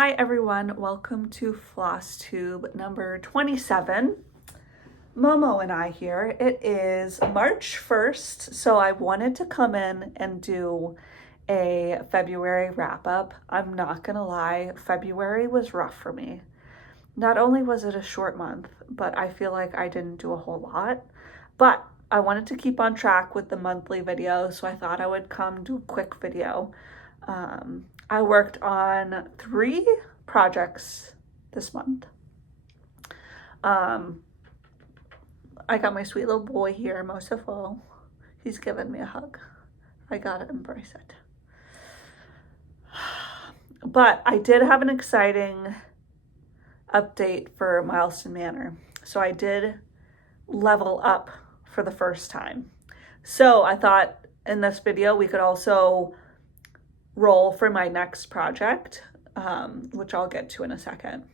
Hi everyone, welcome to Flosstube number 27. Momo and I here. It is March 1st, so I wanted to come in and do a February wrap up. I'm not gonna lie, February was rough for me. Not only was it a short month, but I feel like I didn't do a whole lot. But I wanted to keep on track with the monthly video, so I thought I would come do a quick video. I worked on 3 projects this month. I got my sweet little boy here, most of all. He's given me a hug. I gotta embrace it. But I did have an exciting update for Milestone Manor. So I did level up for the first time. So I thought in this video we could also roll for my next project, which I'll get to in a second.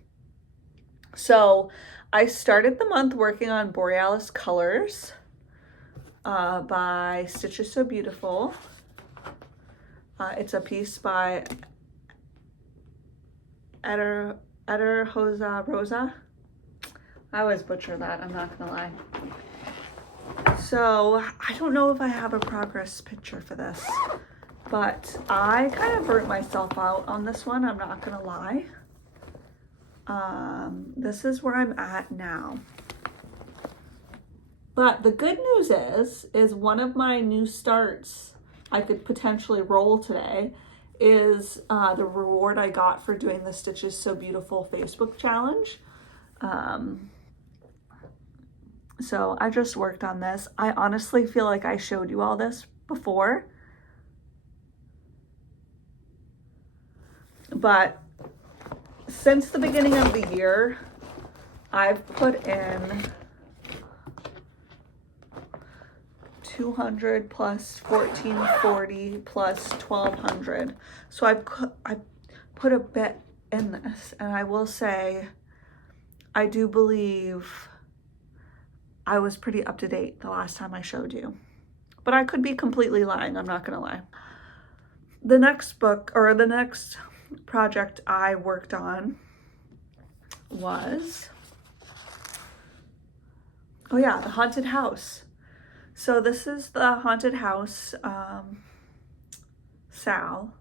So I started the month working on Borealis Colors by Stitches So Beautiful. It's a piece by Rosa. I always butcher that, I'm not gonna lie. So I don't know if I have a progress picture for this, but I kind of burnt myself out on this one, I'm not gonna lie. This is where I'm at now. But the good news is one of my new starts I could potentially roll today is the reward I got for doing the Stitches So Beautiful Facebook challenge. So I just worked on this. I honestly feel like I showed you all this before, but since the beginning of the year, I've put in 200 plus 1440 plus 1200. So I put a bit in this, and I will say I do believe I was pretty up to date the last time I showed you, but I could be completely lying, I'm not gonna lie. The next book, or the next project I worked on was, oh yeah, the haunted house. So this is the haunted house, Sal.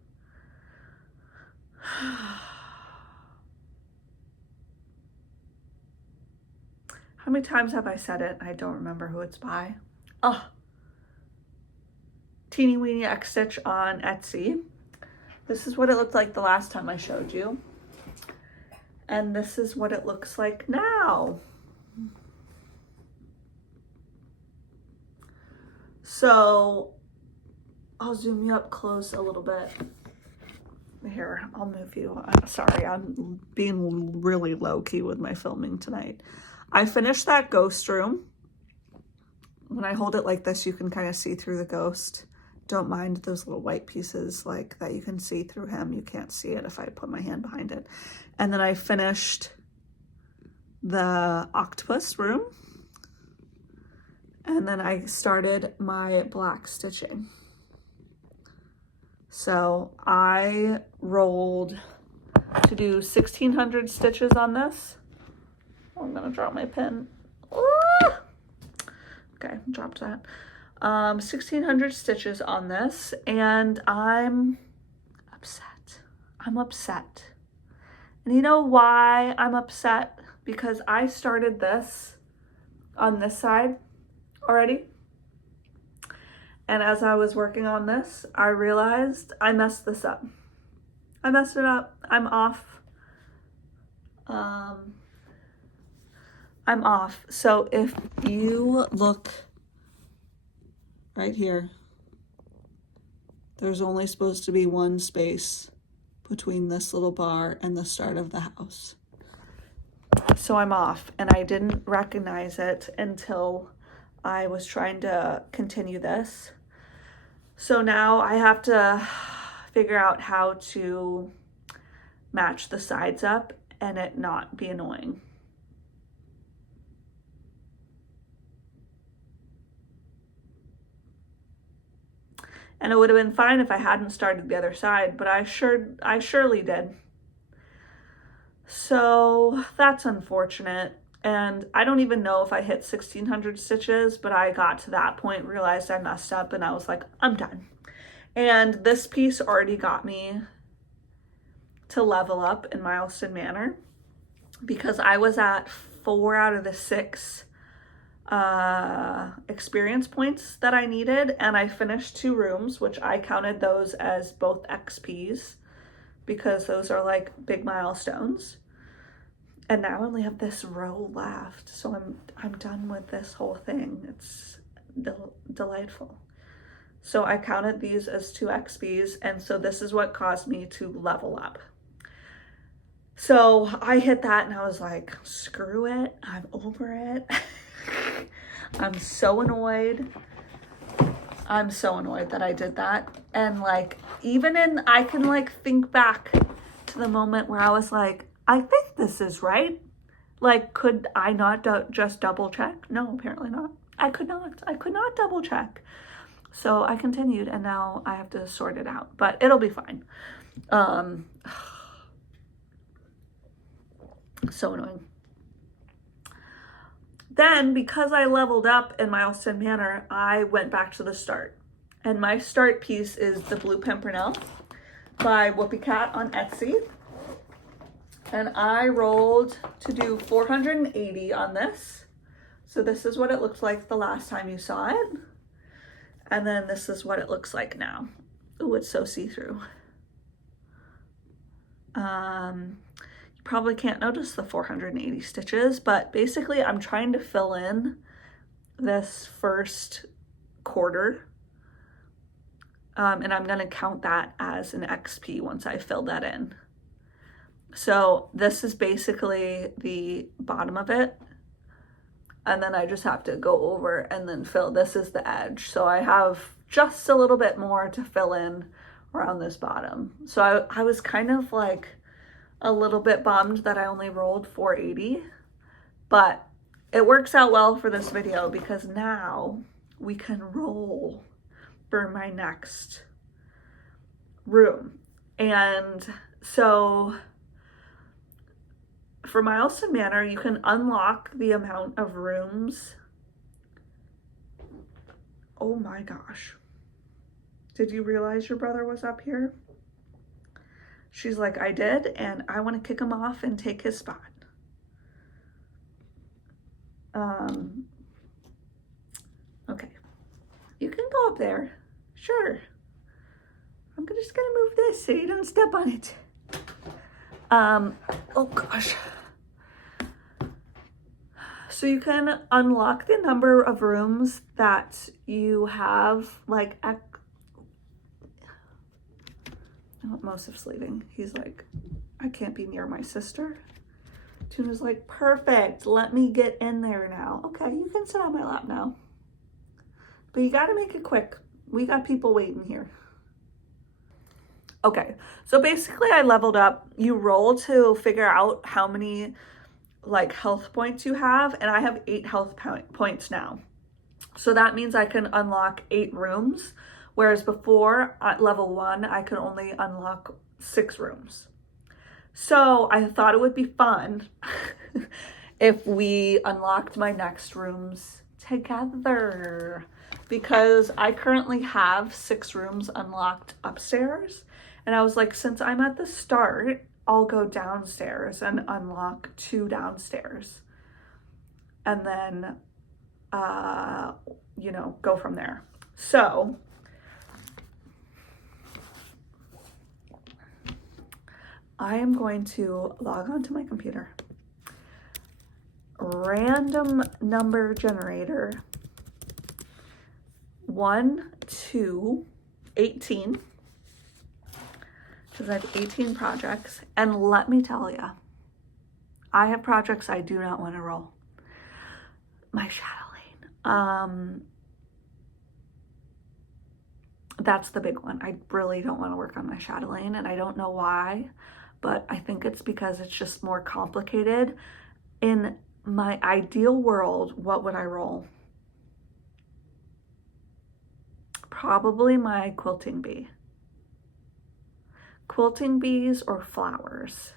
How many times have I said it? I don't remember who it's by. Oh, Teeny Weeny X Stitch on Etsy. This is what it looked like the last time I showed you. And this is what it looks like now. So I'll zoom you up close a little bit. Here, I'll move you. Sorry, I'm being really low key with my filming tonight. I finished that ghost room. When I hold it like this, you can kind of see through the ghost. Don't mind those little white pieces like that. You can see through him. You can't see it if I put my hand behind it. And then I finished the octopus room. And then I started my black stitching. So I rolled to do 1600 stitches on this. Oh, I'm gonna drop my pen. Ah! Okay, dropped that. 1600 stitches on this, and I'm upset. I'm upset. And you know why I'm upset? Because I started this on this side already. And as I was working on this, I realized I messed this up. I messed it up. I'm off. I'm off. So if you look right here, there's only supposed to be one space between this little bar and the start of the house. So I'm off, and I didn't recognize it until I was trying to continue this. So now I have to figure out how to match the sides up and it not be annoying. And it would have been fine if I hadn't started the other side, but I surely did. So that's unfortunate. And I don't even know if I hit 1600 stitches, but I got to that point, realized I messed up, and I was like, I'm done. And this piece already got me to level up in Milestone Manor because I was at 4 out of the 6 experience points that I needed, and I finished 2 rooms, which I counted those as both XPs because those are like big milestones. And now I only have this row left, so I'm done with this whole thing. It's delightful. So I counted these as 2 XPs, and so this is what caused me to level up. So I hit that and I was like, screw it, I'm over it. I'm so annoyed. I'm so annoyed that I did that. And like, I can like think back to the moment where I was like, I think this is right. Like, could I not just double check? No, apparently not. I could not double check. So I continued, and now I have to sort it out, but it'll be fine. So annoying. Then, because I leveled up in Milestone Manor, I went back to the start. And my start piece is the Blue Pimpernel by Whoopie Cat on Etsy. And I rolled to do 480 on this. So this is what it looked like the last time you saw it. And then this is what it looks like now. Ooh, it's so see-through. You probably can't notice the 480 stitches, but basically I'm trying to fill in this first quarter. And I'm gonna count that as an XP once I fill that in. So this is basically the bottom of it. And then I just have to go over and then fill. This is the edge. So I have just a little bit more to fill in around this bottom. So I was kind of like a little bit bummed that I only rolled 480, but it works out well for this video because now we can roll for my next room. And so for Milestone Manor, you can unlock the amount of rooms. Oh my gosh. Did you realize your brother was up here? She's like, I did, and I want to kick him off and take his spot. Okay. You can go up there. Sure. I'm just gonna move this so you don't step on it. Oh gosh. So you can unlock the number of rooms that you have, like, Mosef's leaving. He's like, I can't be near my sister. Tuna's like, perfect, let me get in there now. Okay, you can sit on my lap now. But you gotta make it quick. We got people waiting here. Okay, so basically I leveled up. You roll to figure out how many like health points you have, and I have 8 health points now. So that means I can unlock 8 rooms, whereas before at level 1, I could only unlock 6 rooms. So I thought it would be fun if we unlocked my next rooms together, because I currently have 6 rooms unlocked upstairs. And I was like, since I'm at the start, I'll go downstairs and unlock 2 downstairs. And then, you know, go from there. So I am going to log on to my computer. Random number generator 1 to 18. Because I have 18 projects, and let me tell you, I have projects I do not want to roll. My Chatelaine, that's the big one. I really don't want to work on my Chatelaine, and I don't know why, but I think it's because it's just more complicated. In my ideal world, what would I roll? Probably my quilting bee. Quilting bees or flowers.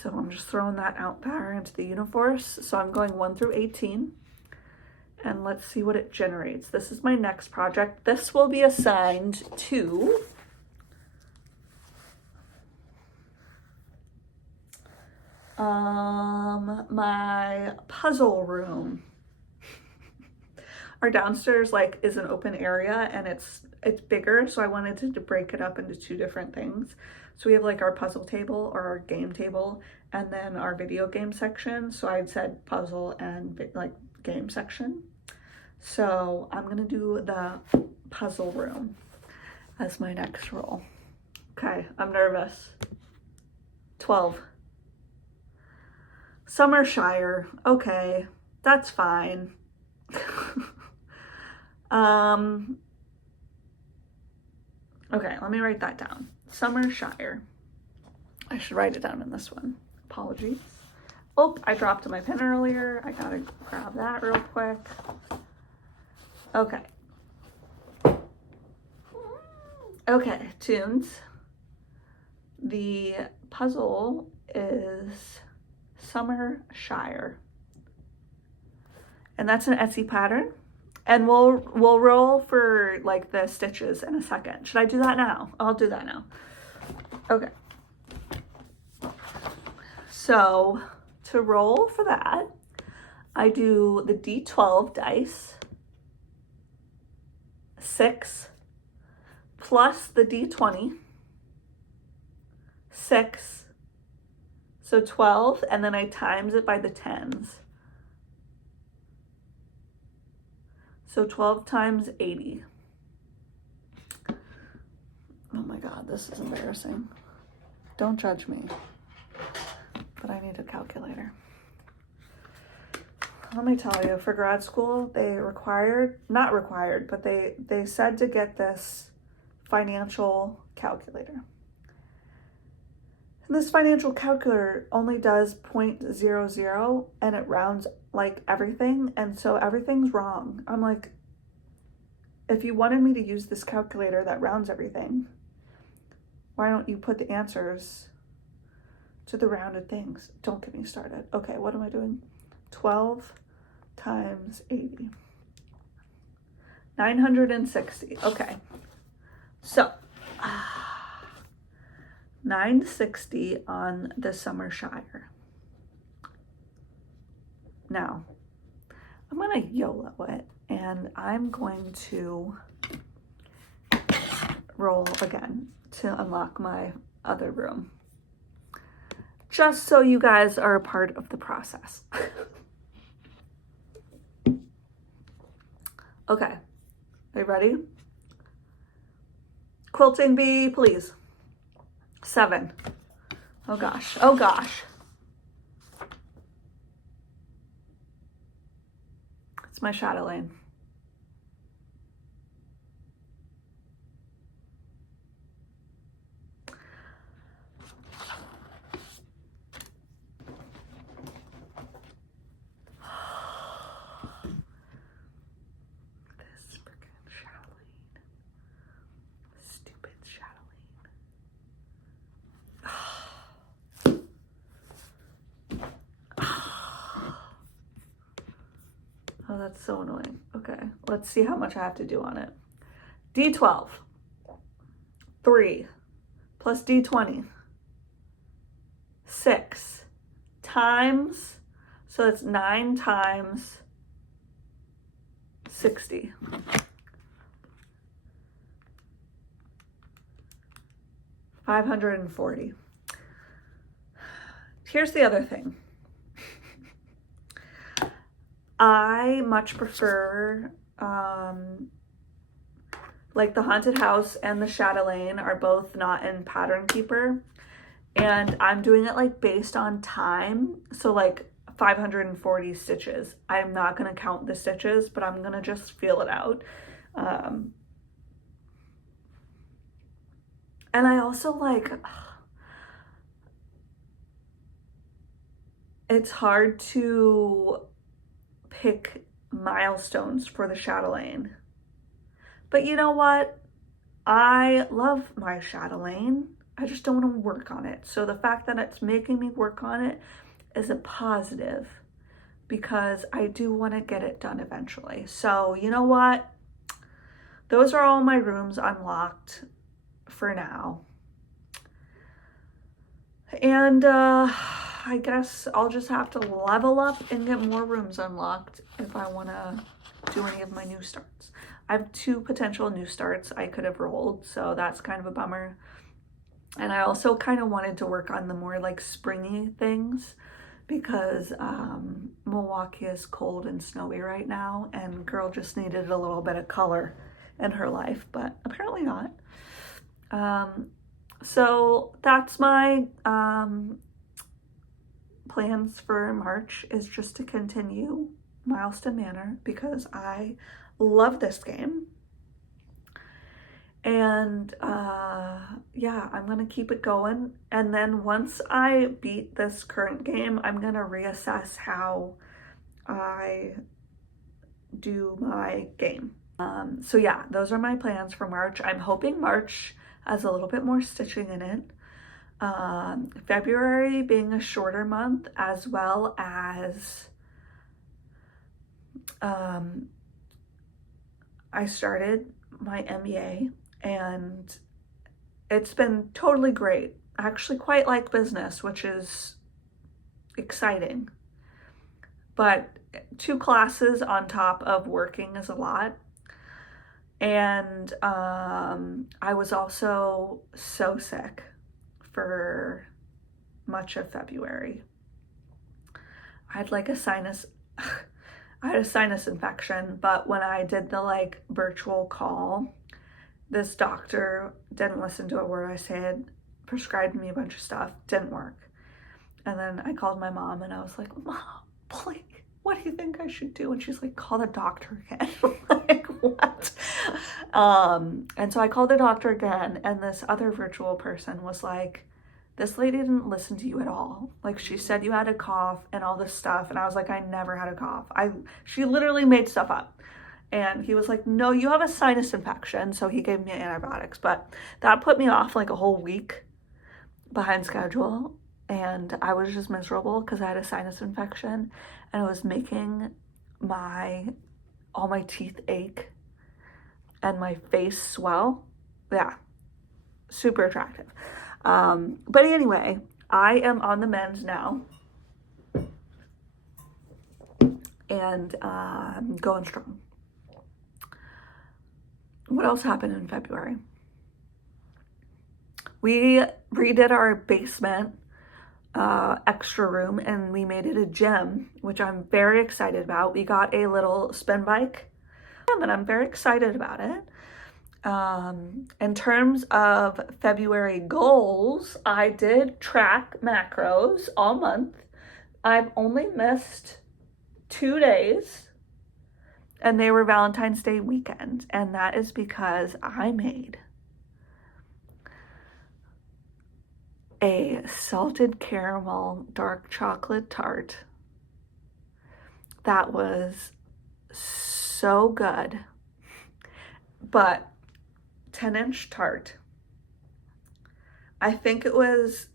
So I'm just throwing that out there into the universe. So I'm going 1 through 18. And let's see what it generates. This is my next project. This will be assigned to my puzzle room. Our downstairs like is an open area and it's bigger, so I wanted to break it up into 2 different things. So we have like our puzzle table or our game table, and then our video game section. So I'd said puzzle and like game section. So I'm gonna do the puzzle room as my next roll. Okay, I'm nervous. 12. Summershire. Okay, that's fine. Okay, let me write that down. Summershire. I should write it down in this one. Apologies. Oh, I dropped my pen earlier. I gotta grab that real quick. Okay. Okay, tunes. The puzzle is Summershire. And that's an Etsy pattern. And we'll roll for like the stitches in a second. Should I do that now? I'll do that now. Okay. So to roll for that, I do the D12 dice, 6 plus the D20, 6, so 12, and then I times it by the tens. So 12 times 80. Oh my God, this is embarrassing. Don't judge me, but I need a calculator. Let me tell you, for grad school, they not required, but they said to get this financial calculator. And this financial calculator only does 0.00 and it rounds like everything. And so everything's wrong. I'm like, if you wanted me to use this calculator that rounds everything, why don't you put the answers to the rounded things? Don't get me started. Okay, what am I doing? 12 times 80. 960. Okay. So, 960 on the Summershire. Now, I'm going to YOLO it, and I'm going to roll again to unlock my other room. Just so you guys are a part of the process. Okay, are you ready? Quilting bee, please. 7. Oh gosh, oh gosh. It's my shadow lane. Oh, that's so annoying. Okay, let's see how much I have to do on it. D12, 3 plus D20, 6 times, so that's 9 times 60. $540. Here's the other thing. I much prefer, like the haunted house and the chatelaine are both not in Pattern Keeper. And I'm doing it like based on time. So like 540 stitches. I'm not going to count the stitches, but I'm going to just feel it out. And I also like, it's hard to pick milestones for the chatelaine. But you know what? I love my chatelaine. I just don't want to work on it. So the fact that it's making me work on it is a positive because I do want to get it done eventually. So you know what? Those are all my rooms unlocked for now. And I guess I'll just have to level up and get more rooms unlocked if I want to do any of my new starts. I have 2 potential new starts I could have rolled, so that's kind of a bummer. And I also kind of wanted to work on the more like springy things because Milwaukee is cold and snowy right now, and girl just needed a little bit of color in her life, but apparently not. So that's my plans for March, is just to continue Milestone Manor because I love this game. And yeah, I'm gonna keep it going. And then once I beat this current game, I'm gonna reassess how I do my game. So yeah, those are my plans for March. I'm hoping March has a little bit more stitching in it. February being a shorter month, as well as I started my MBA and it's been totally great. I actually quite like business, which is exciting. But 2 classes on top of working is a lot. And I was also so sick for much of February. I had like a sinus infection, but when I did the like virtual call, this doctor didn't listen to a word I said, prescribed me a bunch of stuff, didn't work. And then I called my mom and I was like, Mom, please, what do you think I should do? And she's like, call the doctor again. I'm like, what? And so I called the doctor again, and this other virtual person was like, this lady didn't listen to you at all. Like, she said you had a cough and all this stuff. And I was like, I never had a cough. She literally made stuff up. And he was like, no, you have a sinus infection. So he gave me antibiotics, but that put me off like a whole week behind schedule. And I was just miserable because I had a sinus infection and it was making all my teeth ache and my face swell. Yeah, super attractive. But anyway, I am on the mend now and I'm going strong. What else happened in February? We redid our basement extra room and we made it a gym, which I'm very excited about. We got a little spin bike and I'm very excited about it. In terms of February goals, I did track macros all month. I've only missed 2 days and they were Valentine's Day weekend, and that is because I made a salted caramel dark chocolate tart that was so good. But 10-inch tart. I think it was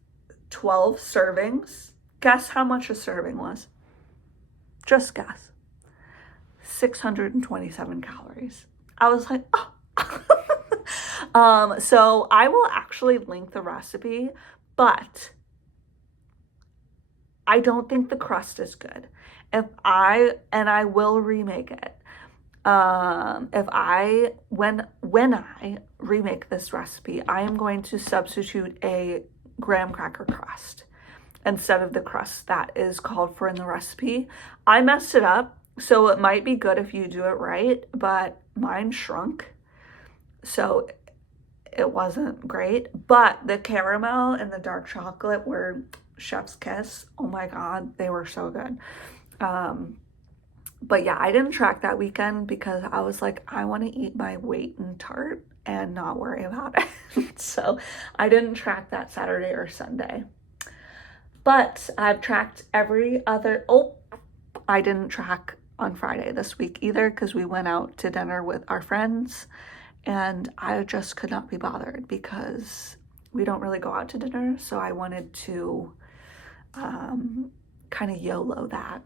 12 servings. Guess how much a serving was? Just guess. 627 calories. I was like, oh. So I will actually link the recipe, but I don't think the crust is good. I will remake it. When I remake this recipe, I am going to substitute a graham cracker crust instead of the crust that is called for in the recipe. I messed it up, so it might be good if you do it right, but mine shrunk, so it wasn't great. But the caramel and the dark chocolate were chef's kiss. Oh my God, they were so good. But yeah, I didn't track that weekend because I was like, I want to eat my weight in tart and not worry about it. So I didn't track that Saturday or Sunday. But I've tracked every other, I didn't track on Friday this week either because we went out to dinner with our friends and I just could not be bothered because we don't really go out to dinner, so I wanted to kind of YOLO that.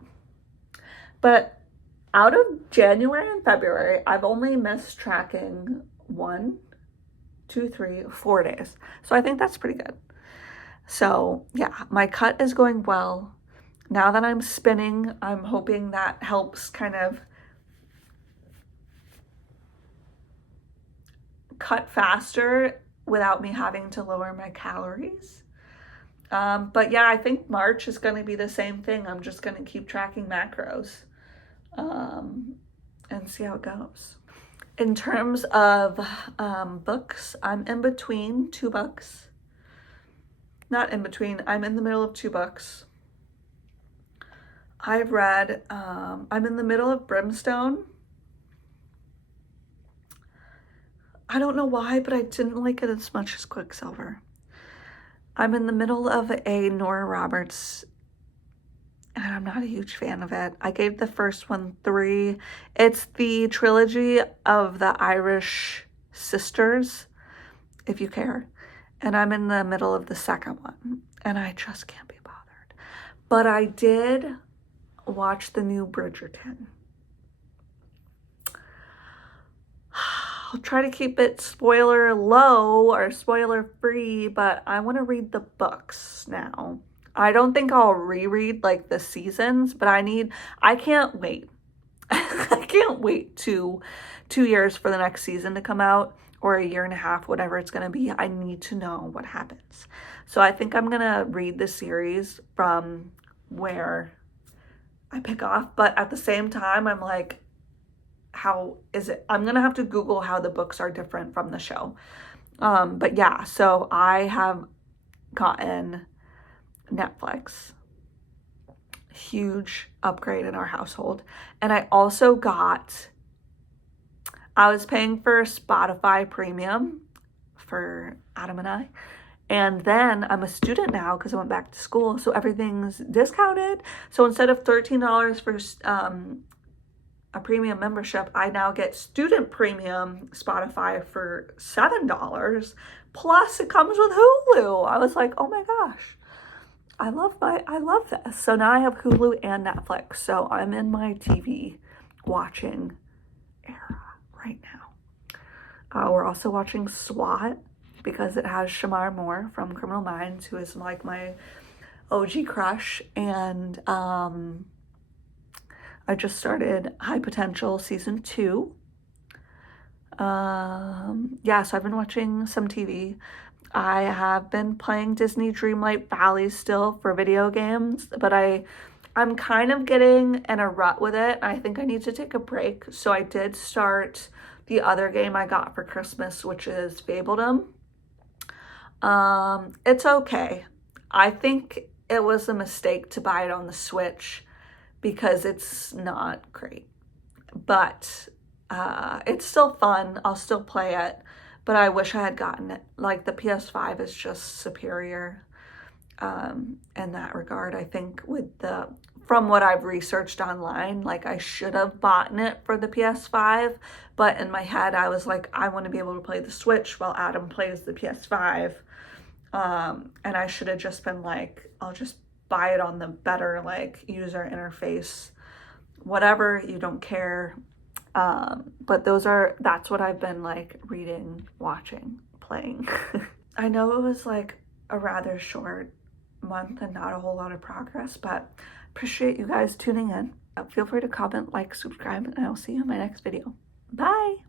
But out of January and February, I've only missed tracking 1, 2, 3, 4 days. So I think that's pretty good. So yeah, my cut is going well. Now that I'm spinning, I'm hoping that helps kind of cut faster without me having to lower my calories. But yeah, I think March is going to be the same thing. I'm just going to keep tracking macros and see how it goes. In terms of books, I'm in between 2 books. Not in between, I'm in the middle of 2 books. I've read, I'm in the middle of Brimstone. I don't know why, but I didn't like it as much as Quicksilver. I'm in the middle of a Nora Roberts, and I'm not a huge fan of it. I gave the first one 3. It's the trilogy of the Irish sisters, if you care. And I'm in the middle of the second one, and I just can't be bothered. But I did watch the new Bridgerton. I'll try to keep it spoiler low or spoiler free, but I want to read the books now. I don't think I'll reread like the seasons, but I can't wait. I can't wait 2 years for the next season to come out, or a year and a half, whatever it's going to be. I need to know what happens. So I think I'm going to read the series from where I pick off, but at the same time, I'm like, how is it? I'm gonna have to Google how the books are different from the show. But yeah, so I have gotten Netflix. Huge upgrade in our household. And I also I was paying for Spotify Premium for Adam and I. And then I'm a student now because I went back to school, so everything's discounted. So instead of $13 for a premium membership, I now get student premium Spotify for $7. Plus it comes with Hulu. I was like, oh my gosh, I love this. So now I have Hulu and Netflix. So I'm in my TV watching era right now. We're also watching SWAT because it has Shamar Moore from Criminal Minds, who is like my OG crush. And I just started High Potential season 2. Yeah, so I've been watching some TV. I have been playing Disney Dreamlight Valley still for video games, but I'm kind of getting in a rut with it. I think I need to take a break. So I did start the other game I got for Christmas, which is Fabledom. It's okay. I think it was a mistake to buy it on the Switch because it's not great, but it's still fun. I'll still play it, but I wish I had gotten it. Like the PS5 is just superior in that regard. I think from what I've researched online, like I should have bought it for the PS5, but in my head I was like, I want to be able to play the Switch while Adam plays the PS5. And I should have just been like, I'll just buy it on the better like user interface, whatever, you don't care. But that's what I've been like reading, watching, playing. I know it was like a rather short month and not a whole lot of progress, but appreciate you guys tuning in. Feel free to comment, like, subscribe, and I'll see you in my next video. Bye.